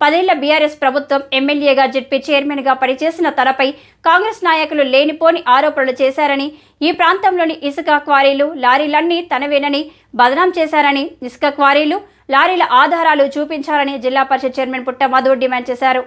పదేళ్ళ బీఆర్ఎస్ ప్రభుత్వం ఎమ్మెల్యేగా జడ్పీ చైర్మన్గా పనిచేసిన తనపై కాంగ్రెస్ నాయకులు లేనిపోని ఆరోపణలు చేశారని ఈ ప్రాంతంలోని ఇసుక క్వారీలు లారీలన్నీ తనవేనని బదనాం చేశారని ఇసుక క్వారీలు లారీల ఆధారాలు చూపించాలని జిల్లా పరిషత్ చైర్మన్ పుట్ట మధు డిమాండ్ చేశారు.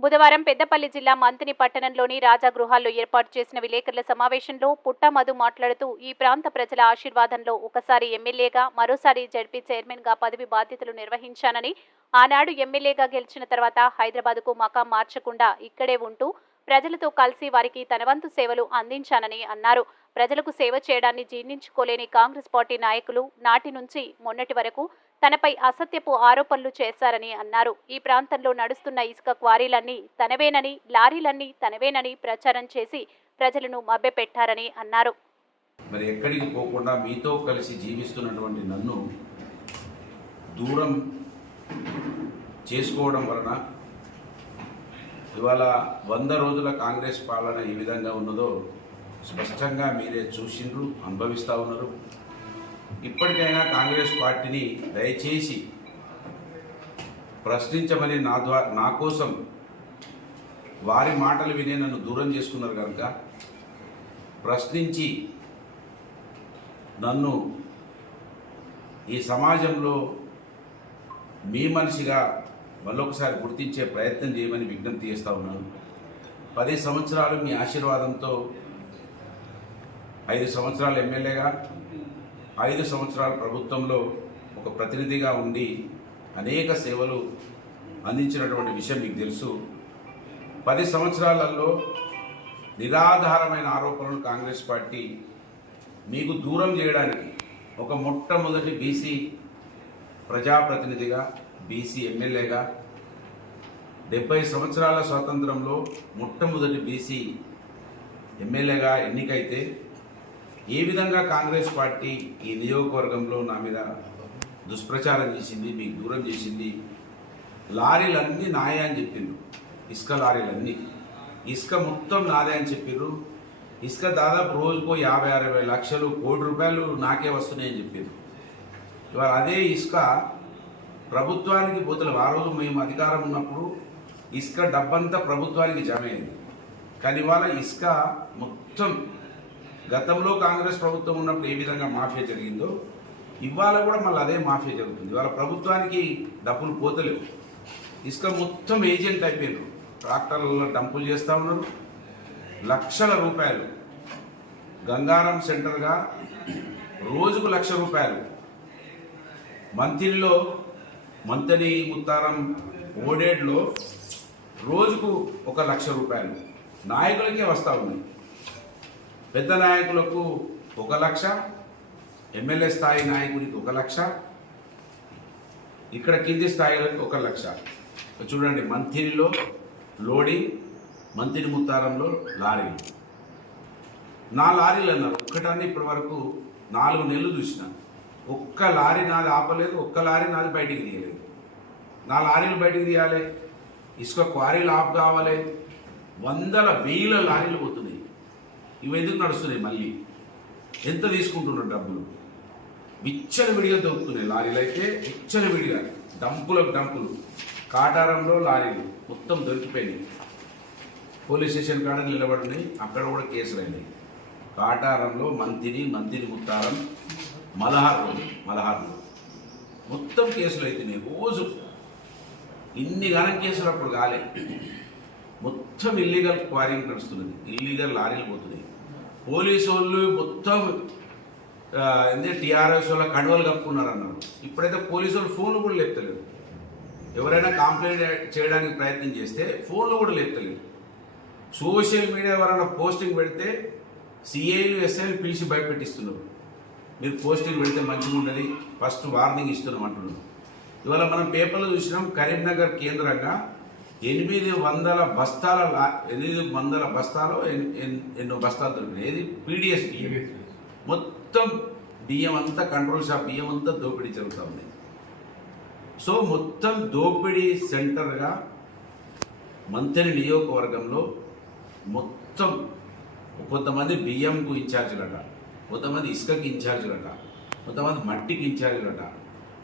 బుధవారం పెద్దపల్లి జిల్లా మంతిని పట్టణంలోని రాజా గృహాల్లో ఏర్పాటు చేసిన విలేకరుల సమావేశంలో పుట్టమధు మాట్లాడుతూ ఈ ప్రాంత ప్రజల ఆశీర్వాదంలో ఒకసారి ఎమ్మెల్యేగా మరోసారి జడ్పీ చైర్మన్గా పదవి బాధ్యతలు నిర్వహించానని ఆనాడు ఎమ్మెల్యేగా గెలిచిన తర్వాత హైదరాబాద్కు మకాం మార్చకుండా ఇక్కడే ఉంటూ ప్రజలతో కలిసి వారికి తనవంతు సేవలు అందించానని అన్నారు. ప్రజలకు సేవ చేయడాన్ని జీర్ణించుకోలేని కాంగ్రెస్ పార్టీ నాయకులు నాటి నుంచి మొన్నటి వరకు తనపై అసత్యపు ఆరోపణలు చేశారని అన్నారు. ఈ ప్రాంతంలో నడుస్తున్న ఇసుక క్వారీలన్నీ తనవేనని లారీలన్నీ తనవేనని ప్రచారం చేసి ప్రజలను మభ్యపెట్టారని అన్నారు. మరి ఎక్కడికి పోకుండా మీతో కలిసి జీవిస్తున్నటువంటి నన్ను దూరం చేసుకోవడం వలన ఇవాళ వంద రోజుల కాంగ్రెస్ పాలన ఏ విధంగా ఉన్నదో స్పష్టంగా మీరే చూసిండ్రు అనుభవిస్తూ ఉన్నారు. ఇప్పటికైనా కాంగ్రెస్ పార్టీని దయచేసి ప్రశ్నించమని నా ద్వారా నా కోసం వారి మాటలు వినే నన్ను దూరం చేసుకున్నారు కనుక ప్రశ్నించి నన్ను ఈ సమాజంలో మీ మనిషిగా మళ్ళొకసారి గుర్తించే ప్రయత్నం చేయమని విజ్ఞప్తి చేస్తూ ఉన్నాను. పది సంవత్సరాలు మీ ఆశీర్వాదంతో ఐదు సంవత్సరాలు ఎమ్మెల్యేగా ఐదు సంవత్సరాల ప్రభుత్వంలో ఒక ప్రతినిధిగా ఉండి అనేక సేవలు అందించినటువంటి విషయం మీకు తెలుసు. పది సంవత్సరాలలో నిరాధారమైన ఆరోపణలు కాంగ్రెస్ పార్టీ మీకు దూరం చేయడానికి ఒక మొట్టమొదటి బీసీ ప్రజాప్రతినిధిగా బీసీ ఎమ్మెల్యేగా డెబ్బై సంవత్సరాల స్వాతంత్రంలో మొట్టమొదటి బీసీ ఎమ్మెల్యేగా ఎన్నికైతే ఏ విధంగా కాంగ్రెస్ పార్టీ ఈ నియోజకవర్గంలో నా మీద దుష్ప్రచారం చేసింది మీకు దూరం చేసింది? లారీలన్నీ నాయే అని చెప్పిండ్రు. ఇసుక లారీలన్నీ. ఇసుక మొత్తం నాదే అని చెప్పిండ్రు ఇసుక దాదాపు రోజుకో యాభై అరవై లక్షలు కోటి రూపాయలు నాకే వస్తున్నాయని చెప్పారు ఇవాళ అదే ఇసుక ప్రభుత్వానికి పోతలు ఆ రోజు మేము అధికారం ఉన్నప్పుడు ఇసుక డబ్బంతా ప్రభుత్వానికి జమ అయింది. కానీ ఇవాళ ఇసుక మొత్తం గతంలో కాంగ్రెస్ ప్రభుత్వం ఉన్నప్పుడు ఏ విధంగా మాఫియా జరిగిందో ఇవాళ కూడా మళ్ళీ అదే మాఫియా జరుగుతుంది. ఇవాళ ప్రభుత్వానికి డబ్బులు పోతలేవు. ఇసుక మొత్తం ఏజెంట్ అయిపోయారు ట్రాక్టర్లలో డంపులు చేస్తూ ఉన్నారు. లక్షల రూపాయలు. గంగారం సెంటర్గా రోజుకు లక్ష రూపాయలు. మంతినిలో మంతని ముత్తారం ఓడేడ్లో రోజుకు ఒక లక్ష రూపాయలు. నాయకులకే వస్తూ ఉన్నాయి. పెద్ద నాయకులకు ఒక లక్ష ఎమ్మెల్యే స్థాయి నాయకుడికి ఒక లక్ష ఇక్కడ కింది స్థాయిలకు ఒక లక్ష. చూడండి మంత్రిలో లోడింగ్ మంత్రి ముత్తారంలో లారీలు. నా లారీలు అన్నారు. ఒక్కటాన్ని ఇప్పటి వరకు నాలుగు నెలలు చూసిన. ఒక్క లారీ నాది ఆపలేదు ఒక్క లారీ నాది బయటికి తీయలేదు. నా లారీలు బయటికి తీయాలి. ఇసుక క్వారీలు ఆపు కావాలి. వందల వేల లారీలు పోతున్నాయి. ఇవి ఎందుకు నడుస్తున్నాయి మళ్ళీ? ఎంత తీసుకుంటున్నారు డబ్బులు? విచ్చల విడిగా దొరుకుతున్నాయి లారీలు అయితే విచ్చల విడిగా. డంపులకు డంపులు. కాటారంలో లారీలు మొత్తం దొరికిపోయినాయి. పోలీస్ స్టేషన్ కాడ నిలబడినాయి. అక్కడ కూడా కేసులు అయినాయి. కాటారంలో మంతిని మంతిని ముత్తారం మలహార్లో మలహార్లో మొత్తం కేసులు అవుతున్నాయి రోజు. ఇన్ని గణం కేసులు అప్పుడు కాలే. మొత్తం ఇల్లీగల్ క్వారింగ్ నడుస్తున్నది. ఇల్లీగల్ లారీలు పోతున్నాయి. పోలీసు వాళ్ళు మొత్తం ఆ, టీఆర్ఎస్ వాళ్ళ కడవలు కప్పుకున్నారు అన్నారు ఇప్పుడైతే పోలీసు వాళ్ళు ఫోన్లు కూడా లేపుతలేరు. ఎవరైనా కంప్లైంట్ చేయడానికి ప్రయత్నం చేస్తే ఫోన్లు కూడా లేపుతలేరు. సోషల్ మీడియా వలన పోస్టింగ్ పెడితే సిఐలు ఎస్ఐలు పిలిచి భయపెట్టిస్తున్నారు. మీరు పోస్టింగ్ పెడితే మంచిగా ఉండదు ఫస్ట్ వార్నింగ్ ఇస్తున్నాం అంటున్నారు. ఇవాళ మనం పేపర్లో చూసినాం కరీంనగర్ కేంద్రంగా ఎనిమిది వందల బస్తాల ఎనిమిది వందల బస్తాలు ఎన్- ఎన్- ఎన్నో బస్తాలు దొరికినాయి. ఏది? పీడిఎస్ బియ్యం. మొత్తం బియ్యం అంతా కంట్రోల్ షాప్ బియ్యం అంతా దోపిడీ జరుగుతూ ఉంది. సో మొత్తం దోపిడీ సెంటర్గా మంత్రి నియోజకవర్గంలో మొత్తం కొంతమంది బియ్యంకు ఇన్ఛార్జీలట కొంతమంది ఇసుకకి ఇన్ఛార్జీలట కొంతమంది మట్టికి ఇన్ఛార్జీలట